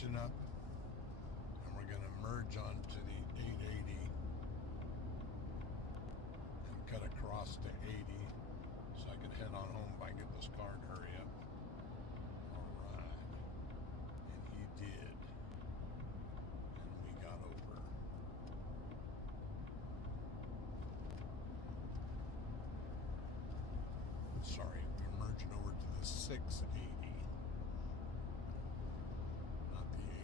catching up, and we're going to merge onto the 880 and cut across to 80 so I can head on home if I can get this car and hurry up. All right. And he did. And we got over. Sorry, we're merging over to the 680. Not the 880.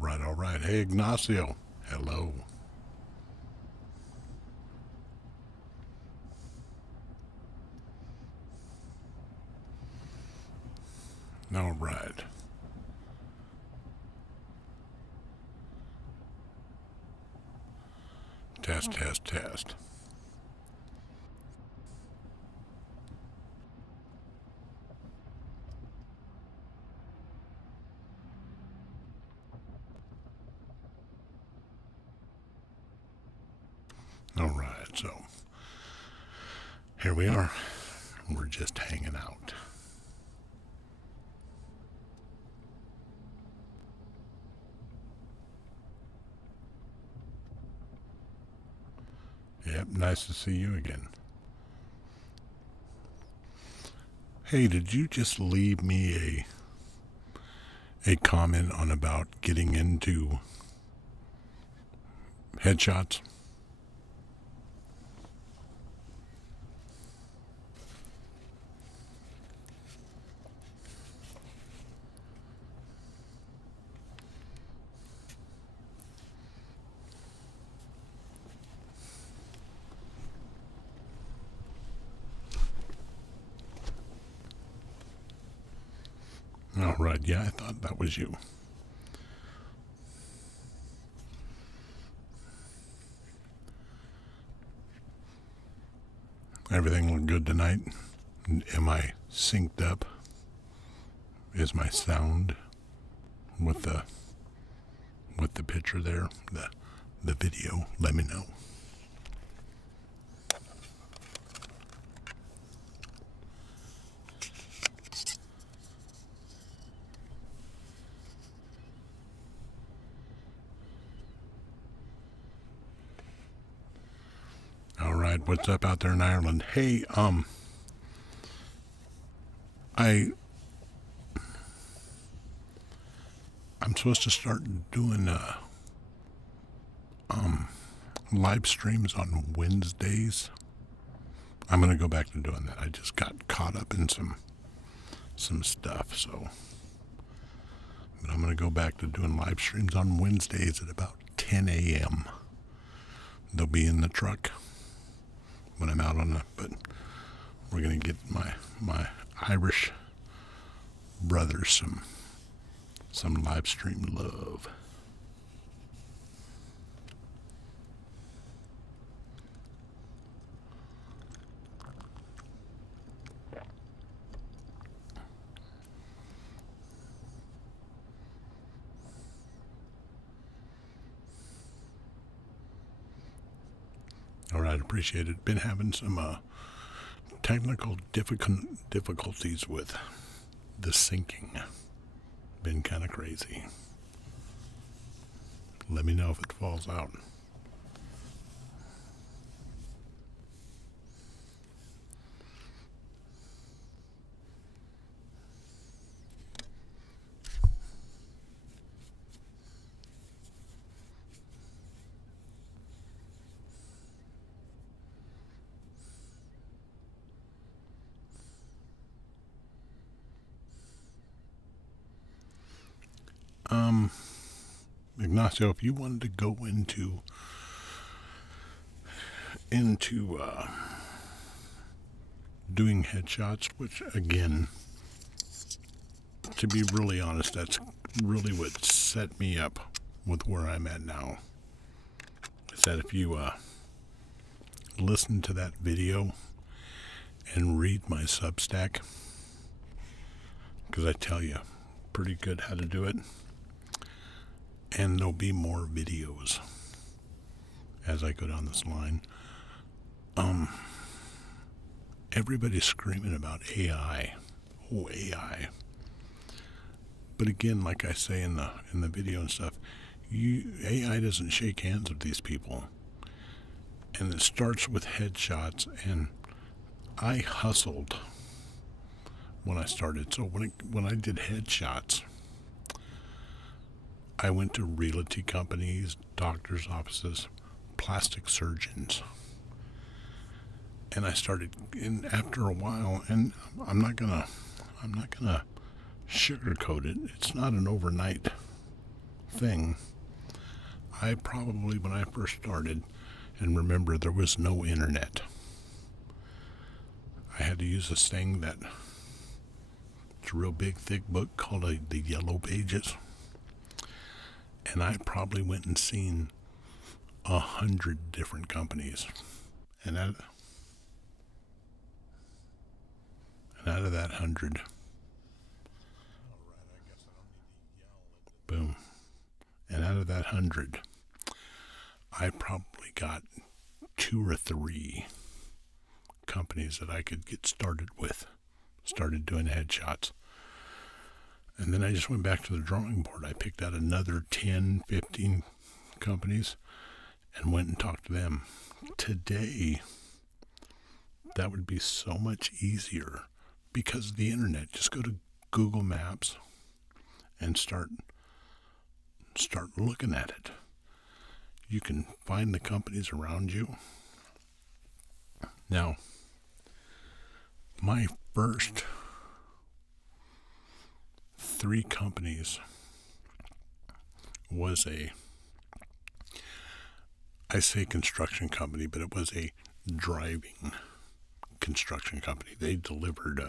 right, all right. Hey, Ignacio. Hello. All right. Test, test, test. All right, so here we are. We're just hanging out. Yep, nice to see you again. Hey, did you just leave me a comment on about getting into headshots? All right, yeah, I thought that was you. Everything looked good tonight? Am I synced up? Is my sound with the picture there, the video? Let me know. All right, what's up out there in Ireland? Hey, I'm supposed to start doing live streams on Wednesdays. I'm gonna go back to doing that. I just got caught up in some stuff, so but I'm gonna go back to doing live streams on Wednesdays at about 10 a.m. They'll be in the truck when I'm out on the, but we're gonna get my Irish brothers some live stream love. All right, appreciate it. Been having some technical difficulties with the syncing. Been kind of crazy. Let me know if it falls out. Ignacio, if you wanted to go into doing headshots, which again, to be really honest, that's really what set me up with where I'm at now. Is that if you listen to that video and read my Substack, because I tell you pretty good how to do it, and there'll be more videos as I go down this line. Everybody's screaming about AI. Oh, AI. But again, like I say in the video and stuff, AI doesn't shake hands with these people. And it starts with headshots, and I hustled when I started. So when I did headshots, I went to realty companies, doctors' offices, plastic surgeons. And I started, and after a while, and I'm not gonna sugarcoat it. It's not an overnight thing, I probably, when I first started, and remember there was no internet, I had to use this thing that it's a real big, thick book called the Yellow Pages. And I probably went and seen 100 different companies. And out of that 100, boom. And out of that 100, I probably got 2 or 3 companies that I could get started with. Started doing headshots. And then I just went back to the drawing board. I picked out another 10, 15 companies and went and talked to them. Today, that would be so much easier because of the internet. Just go to Google Maps and start looking at it. You can find the companies around you. Now, my first 3 companies was I say construction company, but it was a driving construction company. They delivered,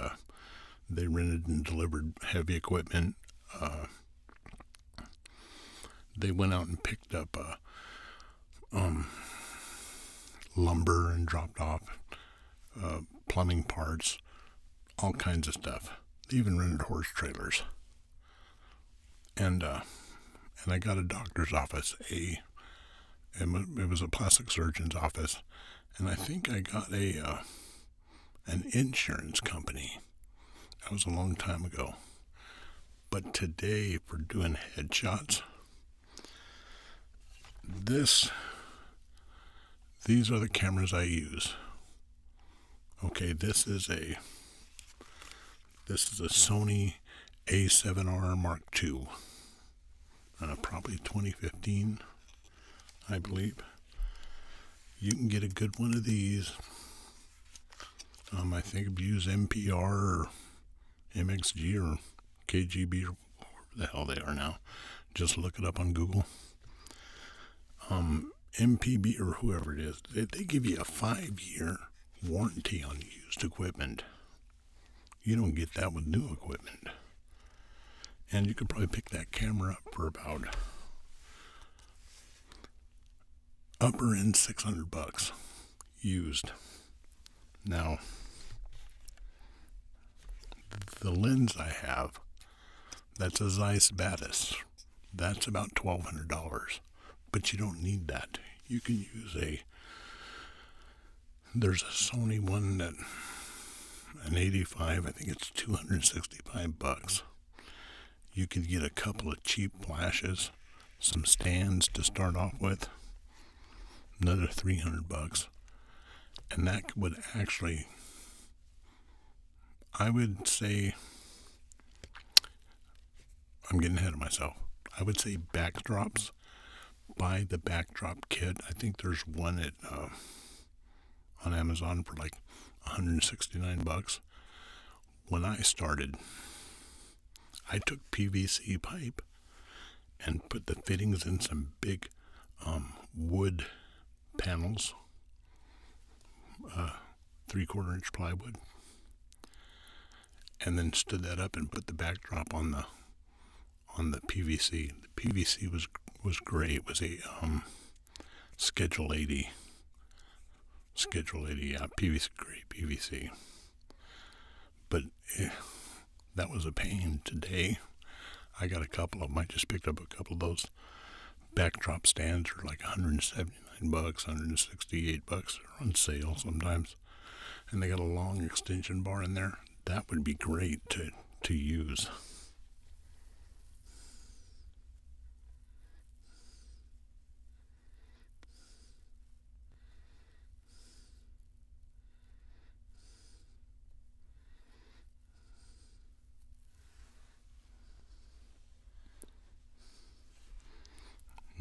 they rented and delivered heavy equipment. They went out and picked up lumber and dropped off plumbing parts, all kinds of stuff. They even rented horse trailers. And I got a doctor's office. It was a plastic surgeon's office, and I think I got an insurance company. That was a long time ago. But today, for doing headshots, these are the cameras I use. Okay, this is a Sony A7R Mark II. Probably 2015, I believe. You can get a good one of these. I think if you use MPR or MXG or KGB or whatever the hell they are now, just look it up on Google. MPB or whoever it is, they give you a 5-year warranty on used equipment. You don't get that with new equipment. And you could probably pick that camera up for about upper end $600 used. Now, the lens I have, that's a Zeiss Batis. That's about $1,200. But you don't need that. You can use there's a Sony one that, an 85, I think it's $265. You could get a couple of cheap flashes, some stands to start off with, another $300. And that would actually, I would say, I'm getting ahead of myself. I would say backdrops. Buy the backdrop kit. I think there's one on Amazon for like $169. When I started, I took PVC pipe and put the fittings in some big wood panels, 3/4 inch plywood, and then stood that up and put the backdrop on the PVC. The PVC was great. It was a Schedule 80. Yeah, PVC, great PVC. But that was a pain. Today, I got a couple of them. I just picked up a couple of those backdrop stands are like $179, $168. They're on sale sometimes. And they got a long extension bar in there. That would be great to use.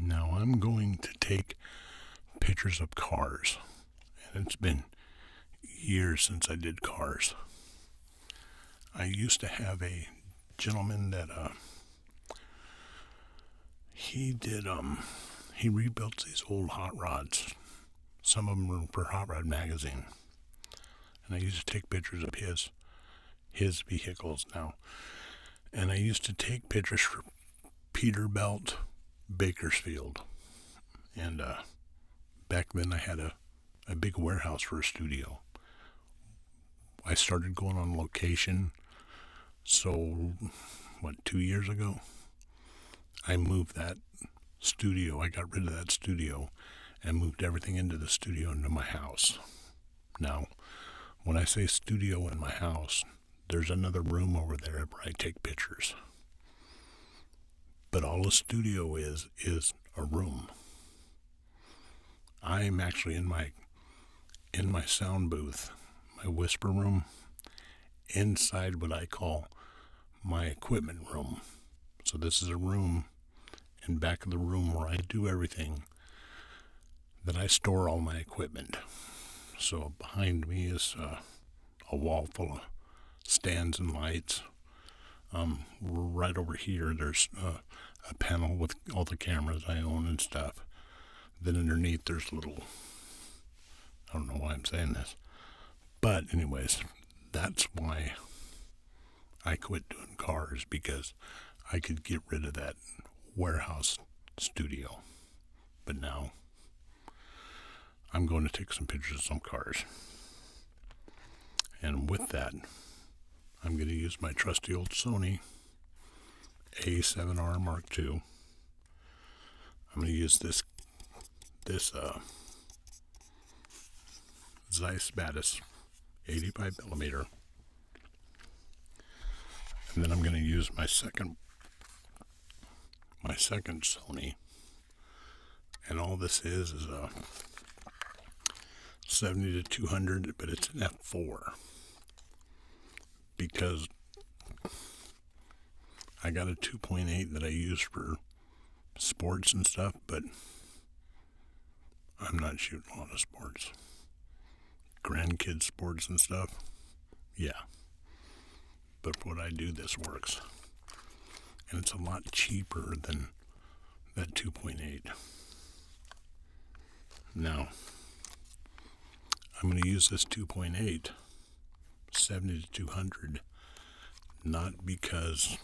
Now I'm going to take pictures of cars, and it's been years since I did cars. I used to have a gentleman that he rebuilt these old hot rods. Some of them were for Hot Rod Magazine. And I used to take pictures of his vehicles now. And I used to take pictures for Peterbilt, Bakersfield. And back then I had a big warehouse for a studio. I started going on location. So, 2 years ago? I moved that studio. I got rid of that studio and moved everything into the studio into my house. Now, when I say studio in my house, there's another room over there where I take pictures. But all a studio is a room. I'm actually in my sound booth, my whisper room, inside what I call my equipment room. So this is a room in back of the room where I do everything, that I store all my equipment. So behind me is a wall full of stands and lights. Right over here there's a panel with all the cameras I own and stuff. Then underneath there's a little, I don't know why I'm saying this, but anyways, that's why I quit doing cars, because I could get rid of that warehouse studio. But now I'm going to take some pictures of some cars. And with that, I'm going to use my trusty old Sony A7R Mark II. I'm going to use this Zeiss Batis 85mm. And then I'm going to use my second Sony. And all this is a 70 to 200, but it's an f4. Because I got a 2.8 that I use for sports and stuff, but I'm not shooting a lot of sports. Grandkids sports and stuff, yeah. But for what I do, this works. And it's a lot cheaper than that 2.8. Now, I'm going to use this 2.8, 70 to 200, not because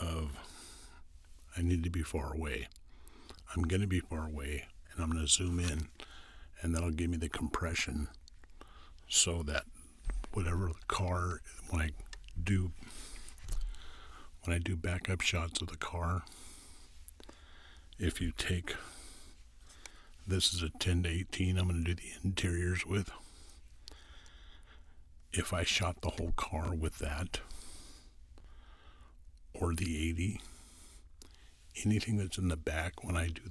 of I need to be far away. I'm going to be far away, and I'm going to zoom in, and that'll give me the compression so that whatever the car, when I do backup shots of the car, if you take, this is a 10 to 18 I'm going to do the interiors with. If I shot the whole car with that, or the 80, anything that's in the back when I do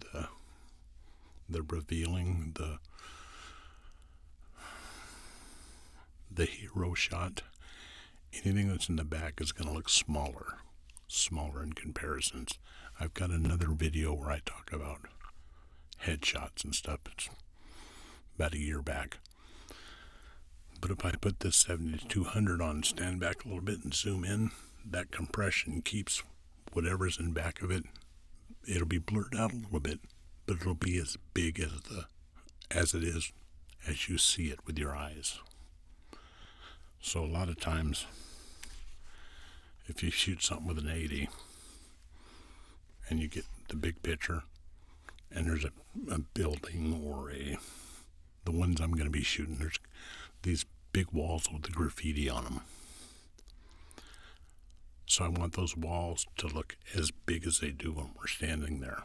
the revealing, the hero shot, anything that's in the back is going to look smaller in comparisons. I've got another video where I talk about headshots and stuff. It's about a year back. But if I put this 70 to 200 on, stand back a little bit and zoom in, that compression keeps whatever's in back of it. It'll be blurred out a little bit, but it'll be as big as it is as you see it with your eyes. So a lot of times, if you shoot something with an 80 and you get the big picture, and there's a building or the ones I'm going to be shooting, there's these big walls with the graffiti on them. So I want those walls to look as big as they do when we're standing there.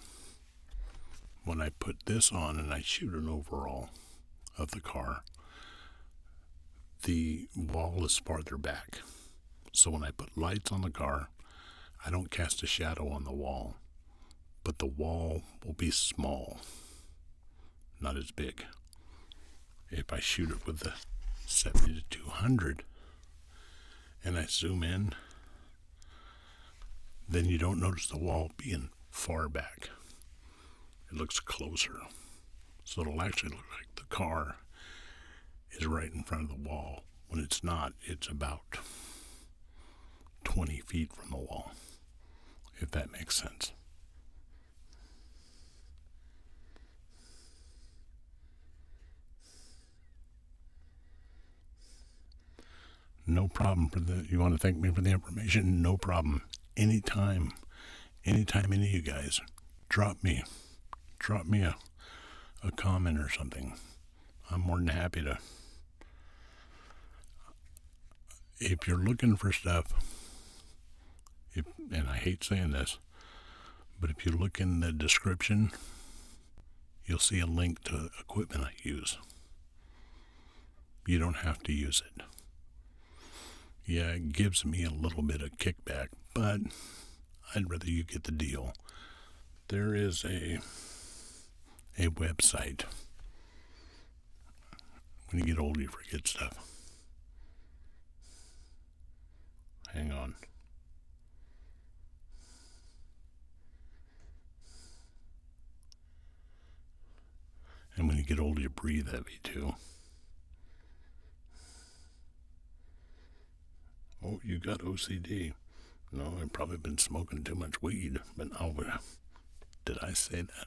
When I put this on and I shoot an overall of the car, the wall is farther back. So when I put lights on the car, I don't cast a shadow on the wall, but the wall will be small, not as big. If I shoot it with the 70 to 200 and I zoom in, then you don't notice the wall being far back. It looks closer. So it'll actually look like the car is right in front of the wall. When it's not, it's about 20 feet from the wall. if that makes sense. No problem you want to thank me for the information? No problem. Anytime any of you guys, drop me a comment or something. I'm more than happy to. If you're looking for stuff, and I hate saying this, but if you look in the description, you'll see a link to equipment I use. You don't have to use it. Yeah, it gives me a little bit of kickback, but I'd rather you get the deal. There is a website. When you get older, you forget stuff. Hang on. And when you get older, you breathe heavy too. Oh, you got OCD. No, I've probably been smoking too much weed, but did I say that?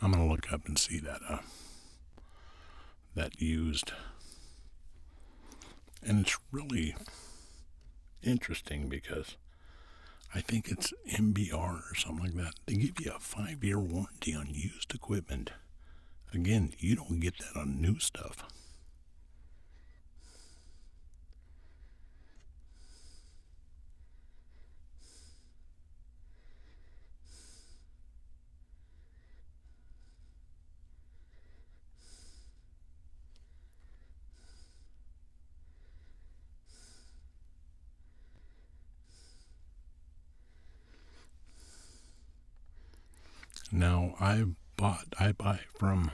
I'm going to look up and see that used. And it's really interesting because I think it's MBR or something like that. They give you a 5-year warranty on used equipment. Again, you don't get that on new stuff. Now, I buy from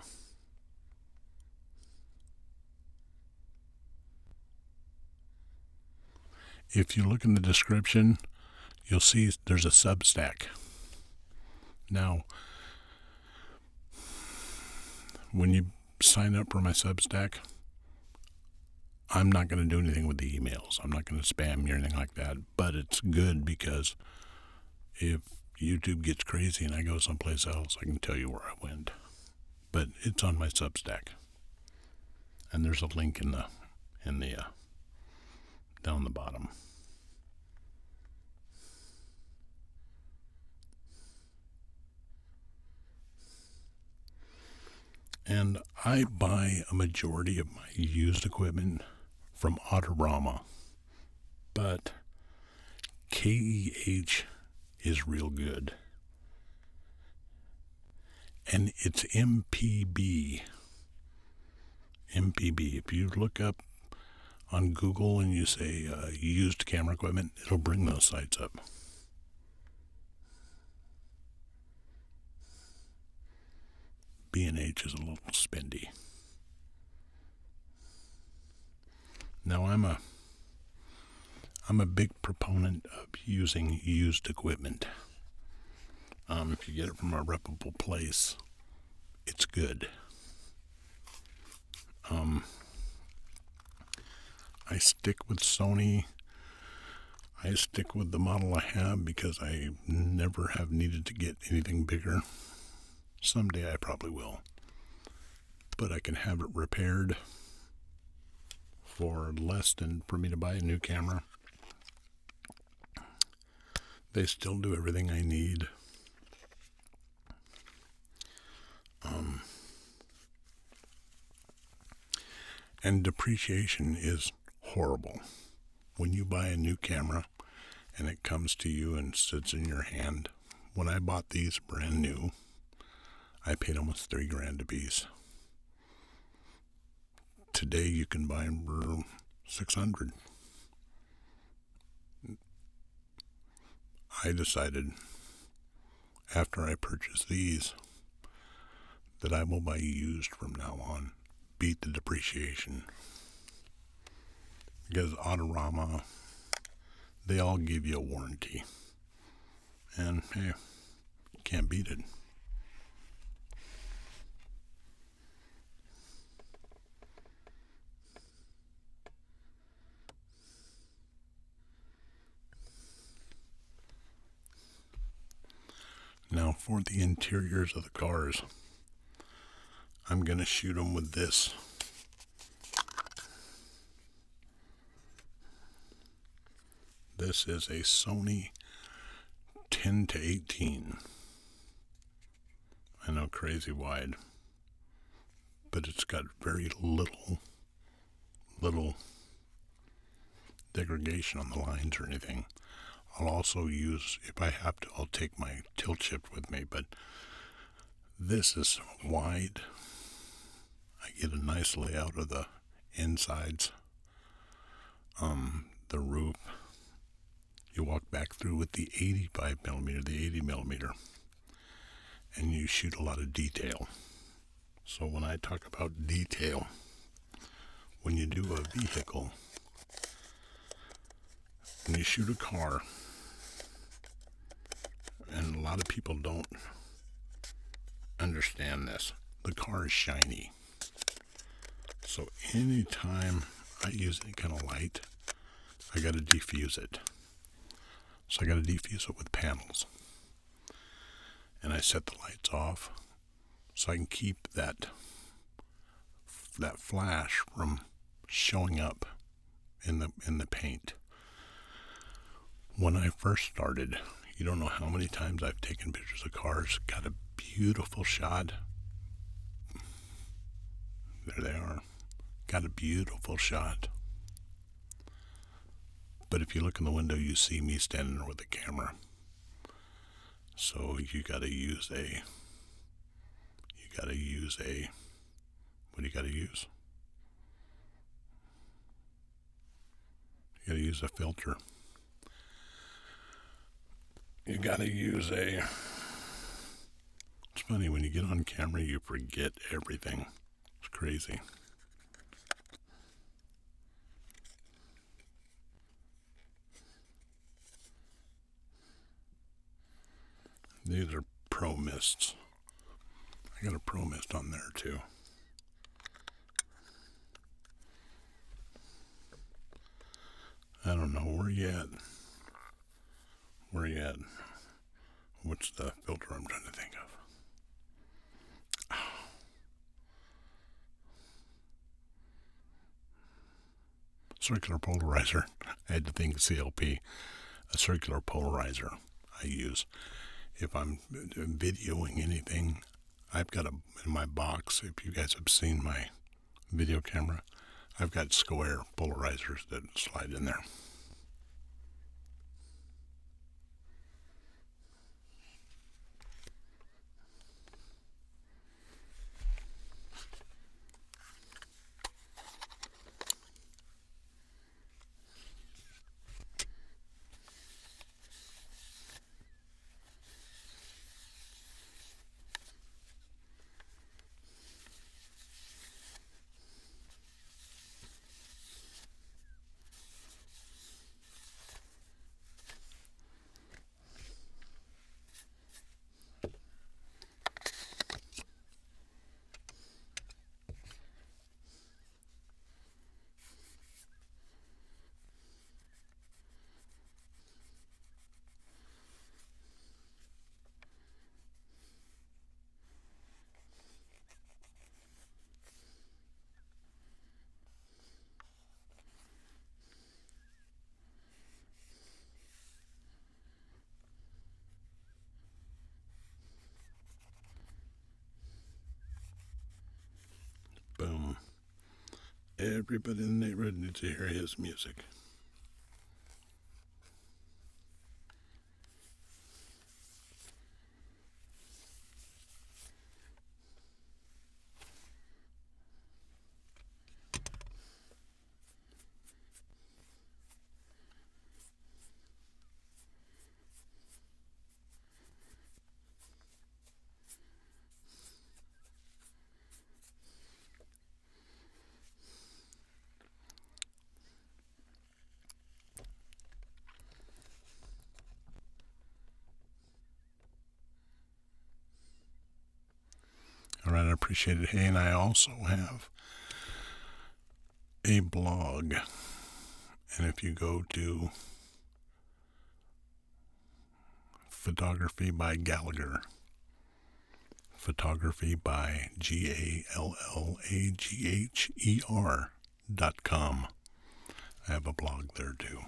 if you look in the description, you'll see there's a Substack. Now, when you sign up for my Substack, I'm not going to do anything with the emails. I'm not going to spam you or anything like that. But it's good because if YouTube gets crazy and I go someplace else, I can tell you where I went. But it's on my Substack. And there's a link in the down the bottom. And I buy a majority of my used equipment from Autorama. But KEH is real good. And it's MPB. If you look up on Google and you say used camera equipment, it'll bring those sites up. B&H is a little spendy. Now I'm a big proponent of using used equipment. If you get it from a reputable place, it's good. I stick with Sony. I stick with the model I have because I never have needed to get anything bigger. Someday I probably will. But I can have it repaired for less than for me to buy a new camera. They still do everything I need. And depreciation is horrible. When you buy a new camera and it comes to you and sits in your hand. When I bought these brand new, I paid almost $3,000 a piece. Today you can buy them for $600. I decided after I purchased these that I will buy used from now on. Beat the depreciation. Because Autorama, they all give you a warranty. And hey, you can't beat it. Now for the interiors of the cars, I'm going to shoot them with this. This is a Sony 10 to 18. I know, crazy wide, but it's got very little degradation on the lines or anything. I'll also use, if I have to, I'll take my tilt shift with me, but this is wide. I get a nice layout of the insides, the roof. You walk back through with the 85 millimeter, the 80 millimeter, and you shoot a lot of detail. So when I talk about detail, when you do a vehicle, when you shoot a car, and a lot of people don't understand this, the car is shiny. So anytime I use any kind of light, I got to diffuse it. So I got to diffuse it with panels. And I set the lights off so I can keep that flash from showing up in the paint. When I first started, you don't know how many times I've taken pictures of cars, got a beautiful shot. There they are. Got a beautiful shot. But if you look in the window, you see me standing there with the camera. So you gotta use a, what do you gotta use? You gotta use a filter. You gotta use it's funny, when you get on camera, you forget everything. It's crazy. These are Pro Mists. I got a Pro Mist on there too. I don't know, where you at? What's the filter I'm trying to think of? Circular polarizer. I had to think CLP. A circular polarizer I use. If I'm videoing anything, I've got in my box, if you guys have seen my video camera, I've got square polarizers that slide in there. Boom. Everybody in the neighborhood needs to hear his music. All right, I appreciate it. Hey, and I also have a blog. And if you go to Photography by Gallagher, Photography by GALLAGHER.com. I have a blog there too.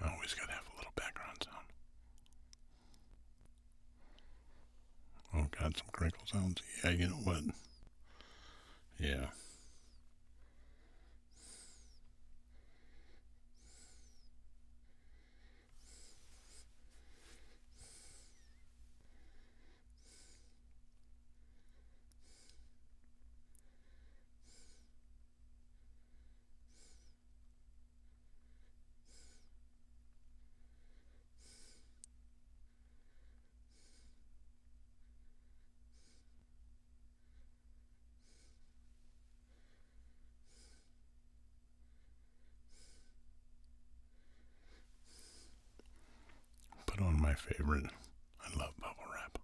I always got to have a little background sound. Oh, got some crinkle sounds. Yeah, you know what? Yeah. Put on my favorite. I love bubble wrap.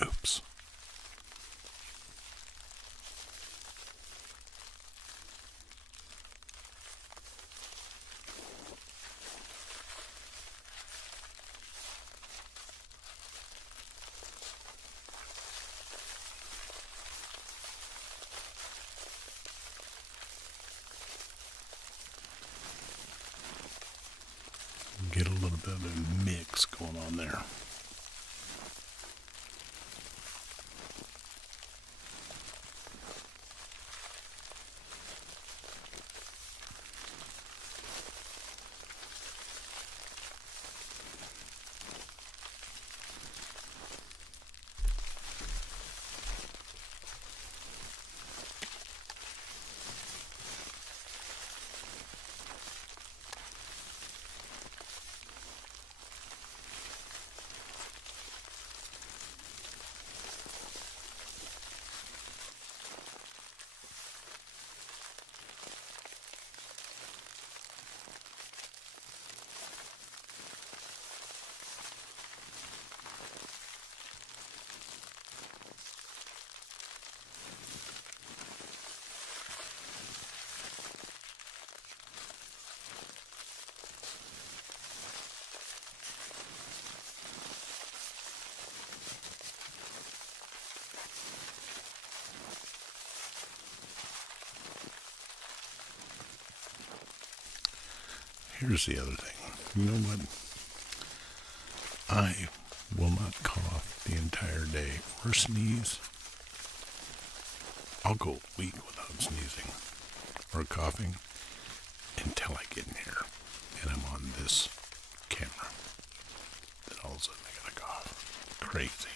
Oops. Get a little bit of a mix going on there. Here's the other thing. You know what? I will not cough the entire day or sneeze. I'll go a week without sneezing or coughing until I get in here and I'm on this camera. Then all of a sudden I gotta cough. Crazy.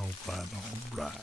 All right.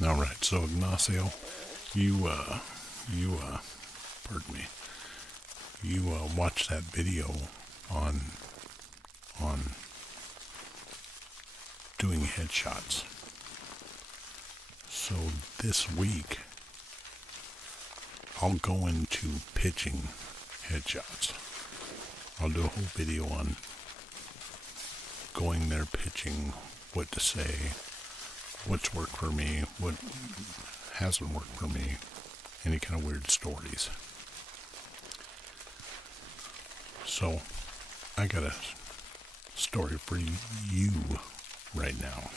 All right, so Ignacio, pardon me, you watched that video on doing headshots. So this week, I'll go into pitching headshots. I'll do a whole video on going there, pitching, what to say, what's worked for me, what hasn't worked for me, any kind of weird stories. So, I got a story for you right now.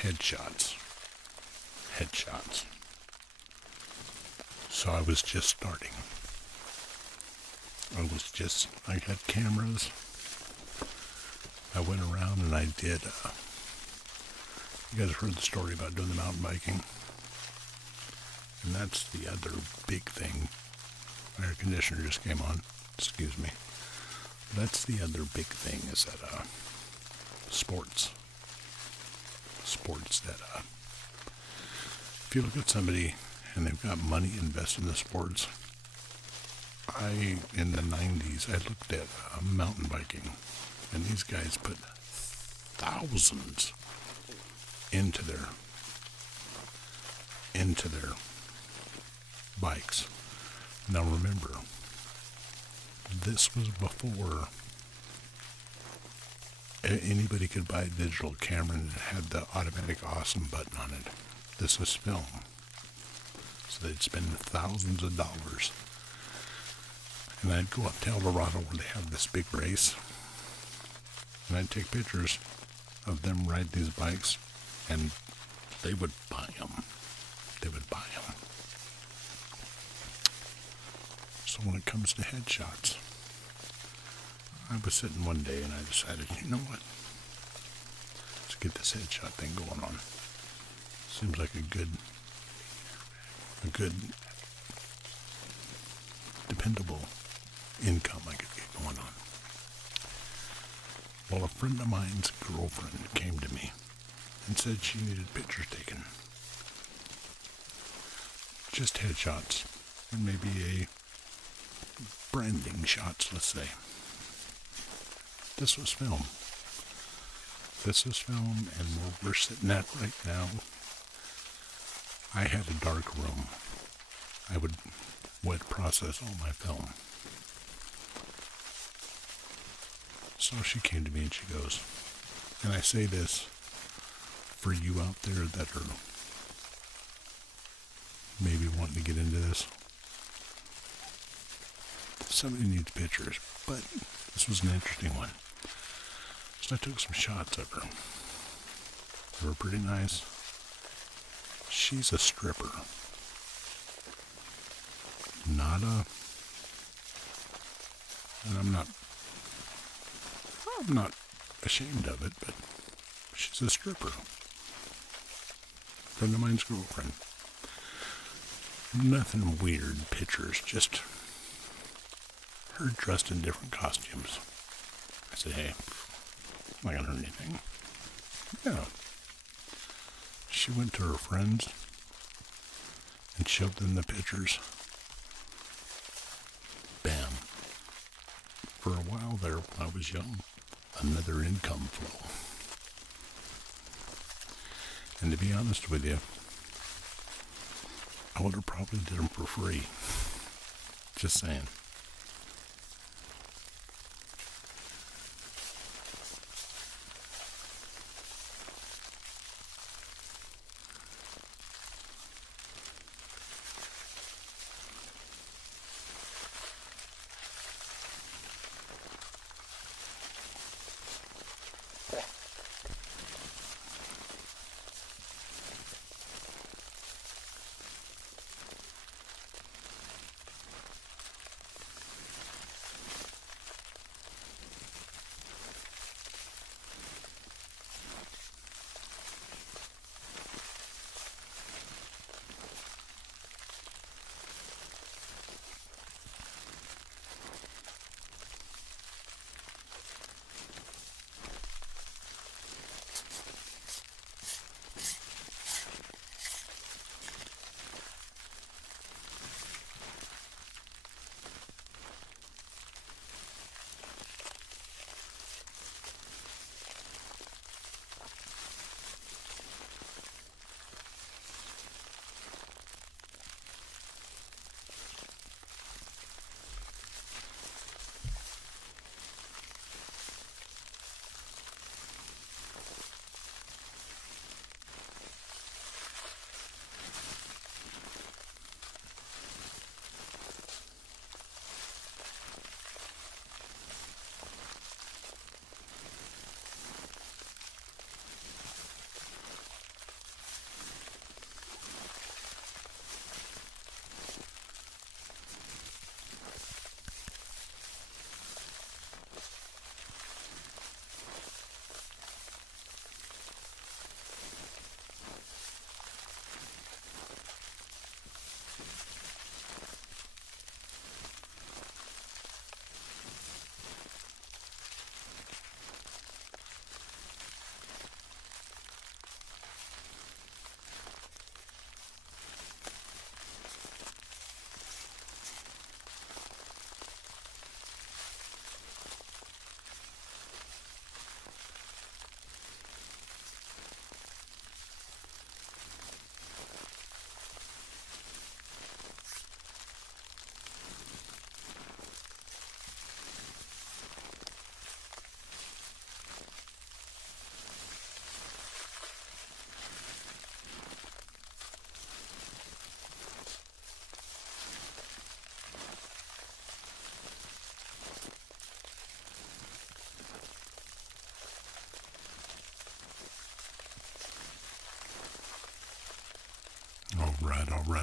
Headshots. So I was just starting. I got cameras. I went around and I did, you guys heard the story about doing the mountain biking. And that's the other big thing. My air conditioner just came on. Excuse me. That's the other big thing is that, sports that, if you look at somebody and they've got money invested in the sports, in the 90s, I looked at mountain biking, and these guys put thousands into their bikes. Now remember, this was before anybody could buy a digital camera and it had the automatic awesome button on it. This was film. So they'd spend thousands of dollars. And I'd go up to El Dorado where they have this big race. And I'd take pictures of them riding these bikes. And they would buy them. So when it comes to headshots, I was sitting one day and I decided, you know what? Let's get this headshot thing going on. Seems like a good dependable income I could get going on. Well, a friend of mine's girlfriend came to me and said she needed pictures taken. Just headshots, and maybe a branding shots, let's say. This was film, and where we're sitting at right now, I had a dark room. I would wet process all my film. So she came to me and she goes, and I say this for you out there that are maybe wanting to get into this. Somebody needs pictures, but this was an interesting one. So I took some shots of her. They were pretty nice. She's a stripper. And I'm not ashamed of it, but she's a stripper. Friend of mine's girlfriend. Nothing weird pictures, just her dressed in different costumes. I said, hey, I'm not gonna hurt anything. Yeah. She went to her friends and showed them the pictures. Bam. For a while there, when I was young, another income flow. And to be honest with you, I would have probably did them for free. Just saying.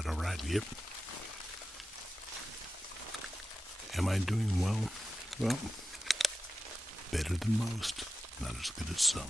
All right, yep. Am I doing well? Well, better than most, not as good as some.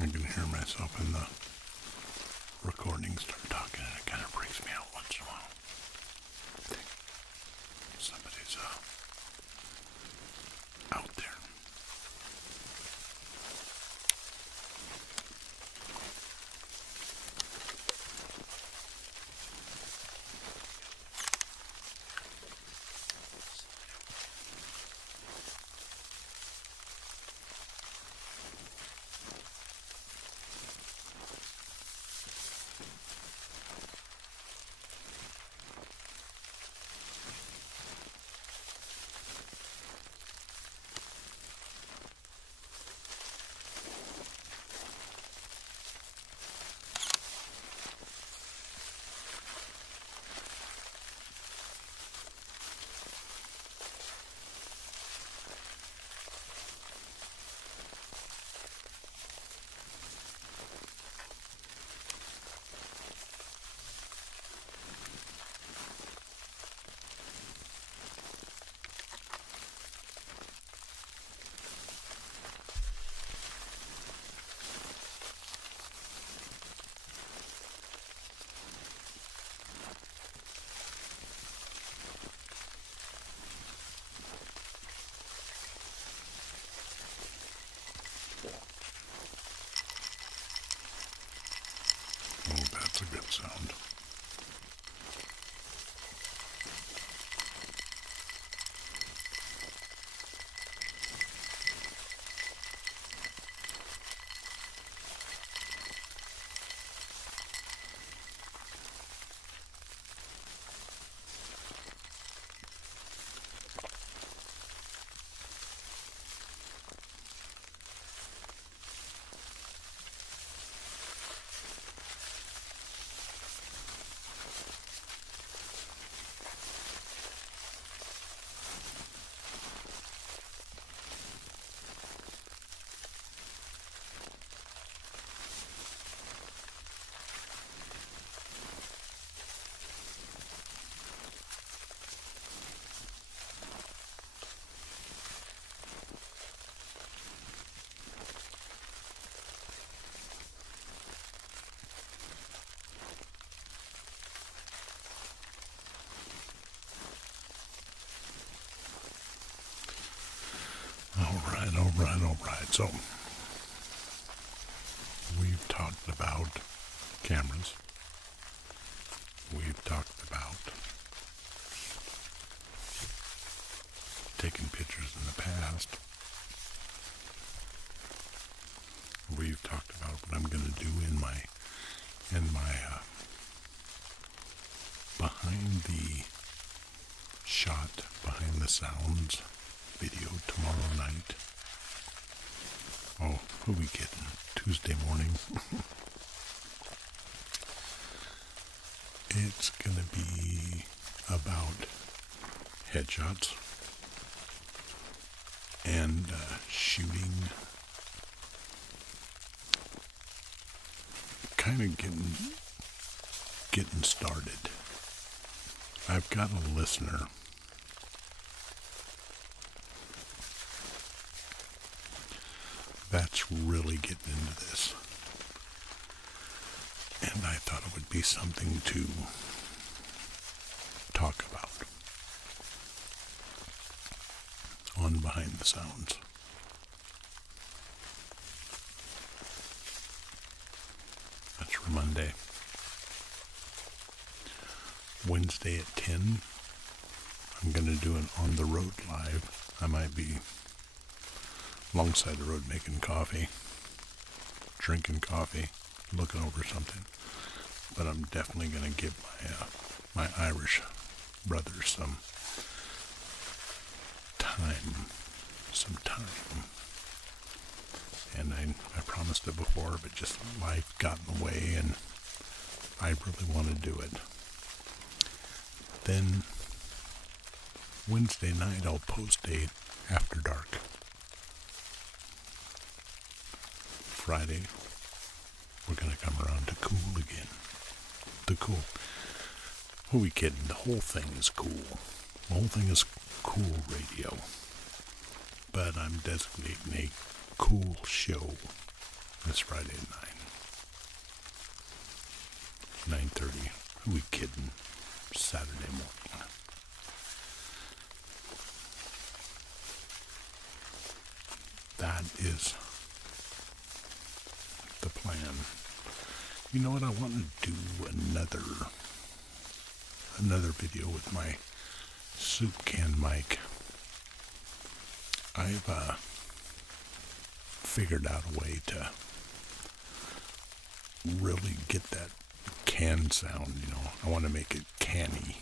I can hear myself in the recording start talking, and it kind of freaks me out once in a while. I think somebody's out there. sound. All right. So, we've talked about cameras. We've talked about taking pictures in the past. We've talked about what I'm going to do in my behind the shot, behind the sounds video tomorrow night. Oh, who are we kidding? Tuesday morning. It's going to be about headshots and shooting, kind of getting started. I've got a listener that's really getting into this, and I thought it would be something to talk about on Behind the Sounds. That's for Monday. Wednesday at 10, I'm going to do an On the Road live. I might be alongside the road making coffee, drinking coffee, looking over something. But I'm definitely going to give my Irish brothers some time. And I promised it before, but just life got in the way, and I really want to do it. Then Wednesday night I'll post a After Dark. Friday, we're going to come around to KEWL again. The KEWL. Who are we kidding? The whole thing is cool. The whole thing is KEWL Radio. But I'm designating a KEWL show this Friday at 9:30. Who are we kidding? Saturday morning. That is the plan. You know what? I want to do another video with my soup can mic. I've figured out a way to really get that can sound, you know. I want to make it canny.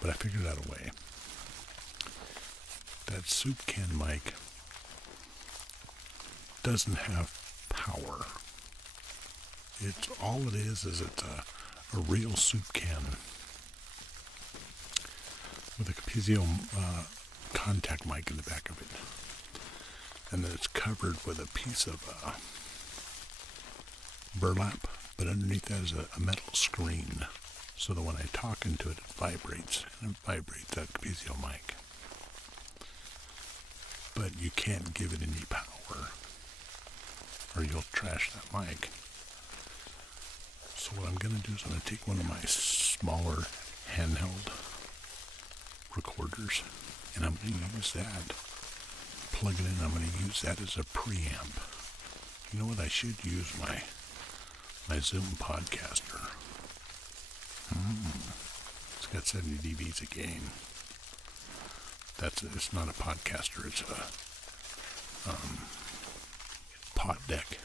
But I figured out a way. That soup can mic doesn't have power. It's all it is it's a real soup can with a Capizio contact mic in the back of it. And then it's covered with a piece of burlap, but underneath that is a metal screen, so that when I talk into it, it vibrates, and it vibrates that Capizio mic. But you can't give it any power, or you'll trash that mic. So what I'm going to do is I'm going to take one of my smaller handheld recorders, and I'm going to use that, plug it in, I'm going to use that as a preamp. You know what, I should use my My Zoom podcaster. It's got 70 dBs of gain. It's not a podcaster, it's a pod deck.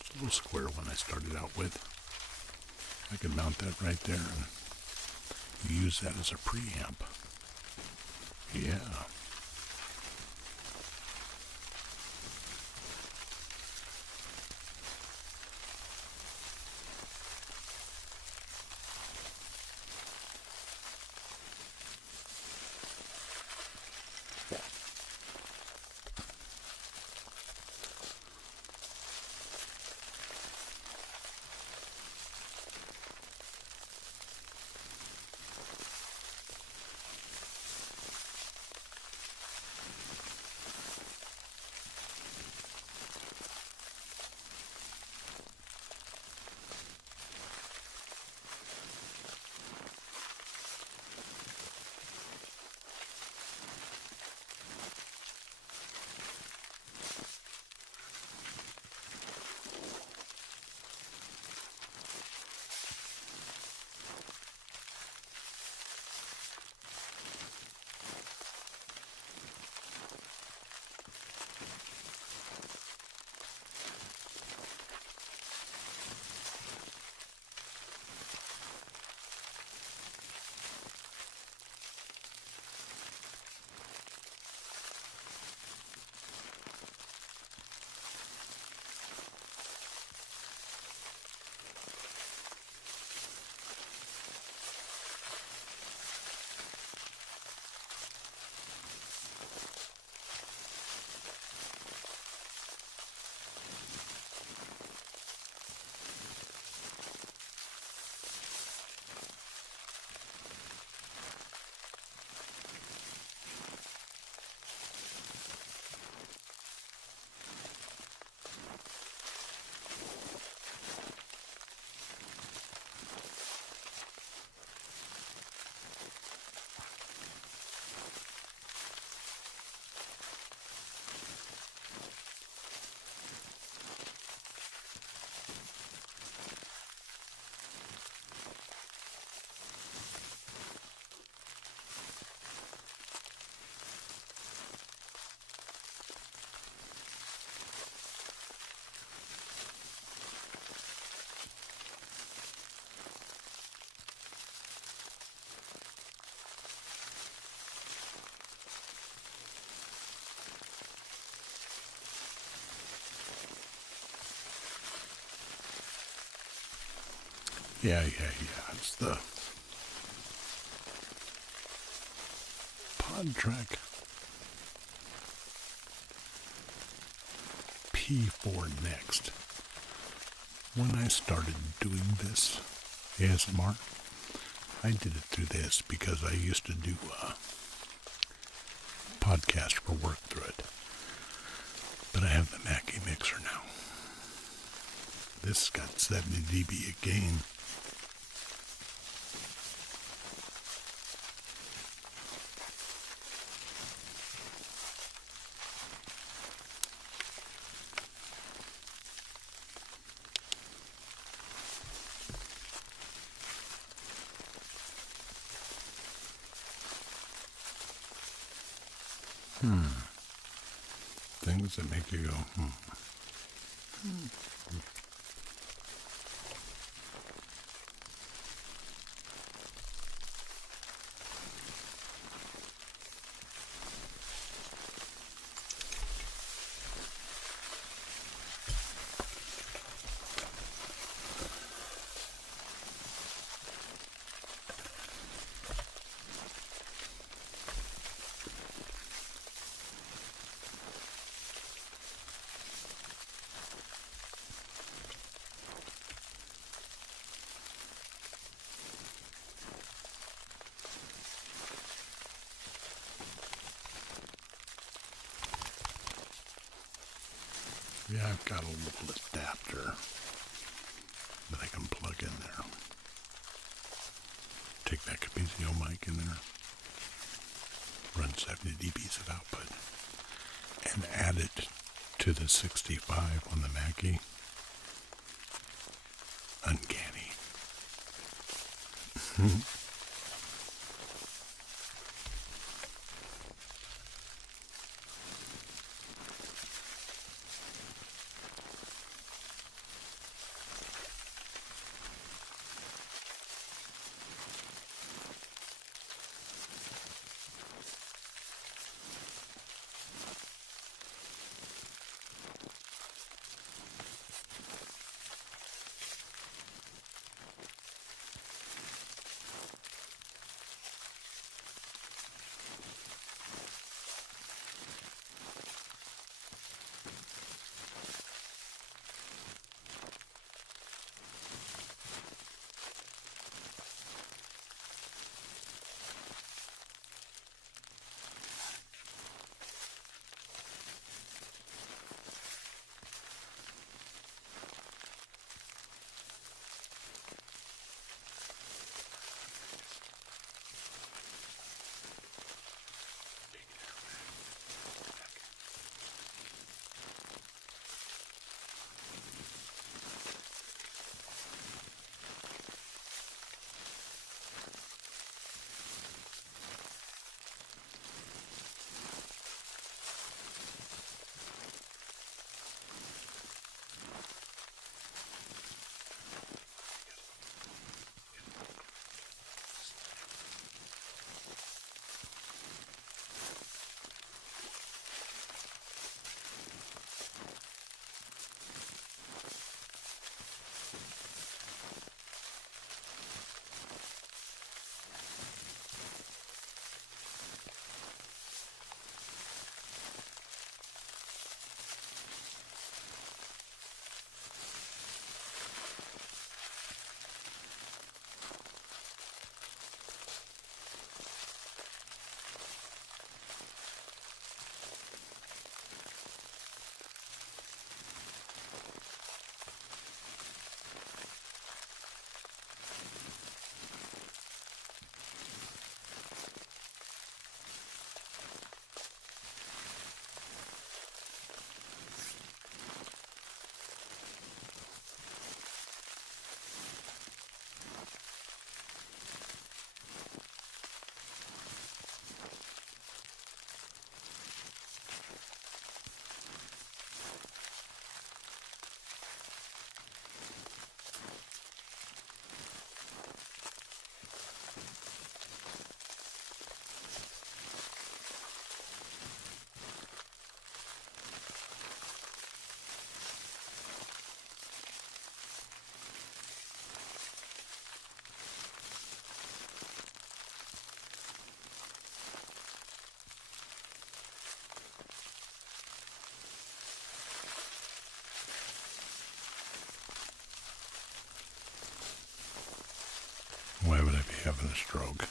It's a little square one I started out with. I can mount that right there and use that as a preamp. Yeah. Yeah. It's the PodTrack P4 Next. When I started doing this ASMR, I did it through this because I used to do podcast for work through it. But I have the Mackie mixer now. This got 70 dB of gain. Things that make you go, Yeah, I've got a little adapter that I can plug in there. Take that Capizio mic in there, run 70 dBs of output, and add it to the 65 on the Mackie. Uncanny. Why would I be having a stroke?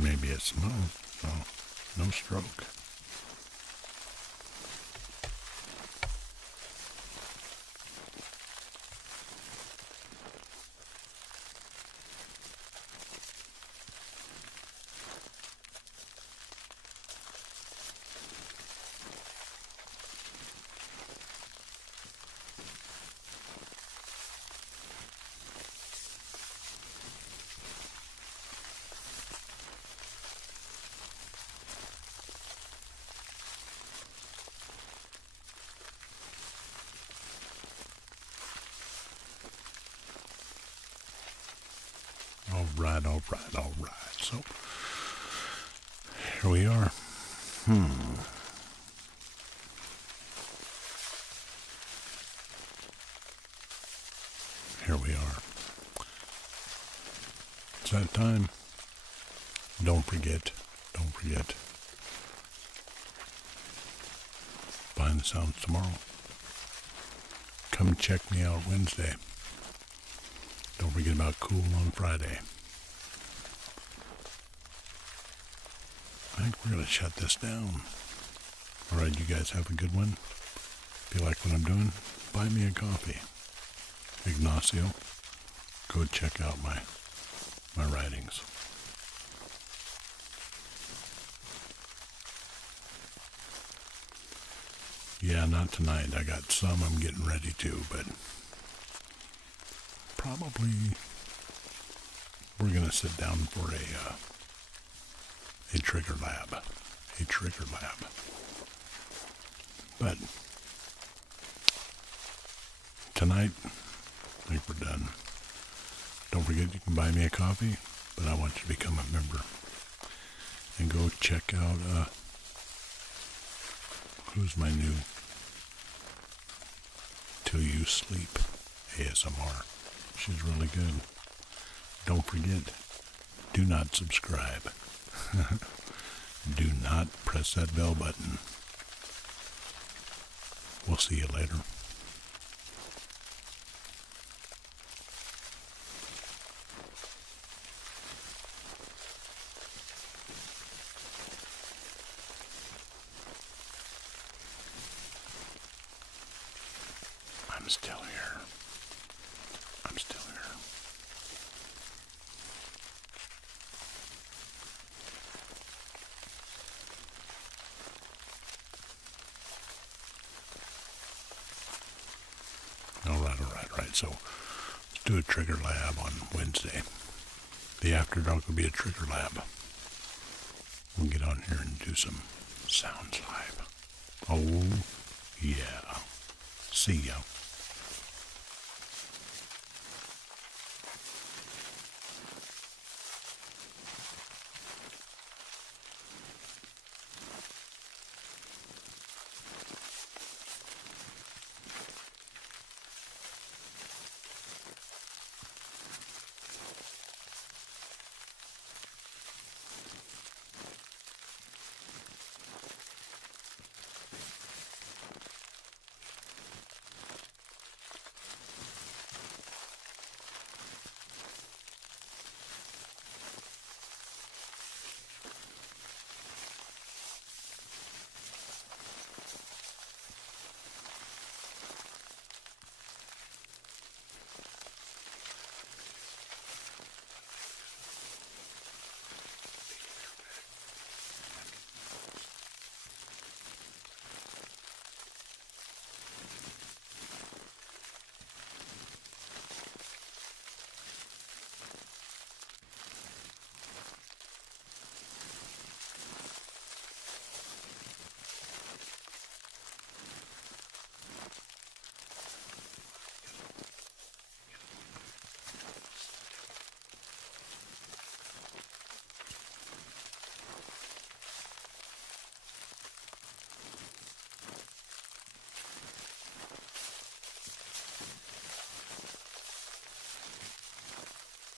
Maybe it's no stroke. All right. So, here we are. Here we are. It's that time. Don't forget. Find the sounds tomorrow. Come check me out Wednesday. Don't forget about KEWL on Friday. I think we're going to shut this down. All right, you guys have a good one. If you like what I'm doing, buy me a coffee. Ignacio, go check out my writings. Yeah, not tonight. I got some I'm getting ready to, but probably we're going to sit down for a trigger lab. But tonight, I think we're done. Don't forget you can buy me a coffee, but I want you to become a member. And go check out, who's my new Till You Sleep ASMR. She's really good. Don't forget, do not subscribe. Do not press that bell button. We'll see you later. I'm still here. All right. So let's do a trigger lab on Wednesday. The After Dark will be a trigger lab. We'll get on here and do some sounds live. Oh, yeah. See ya.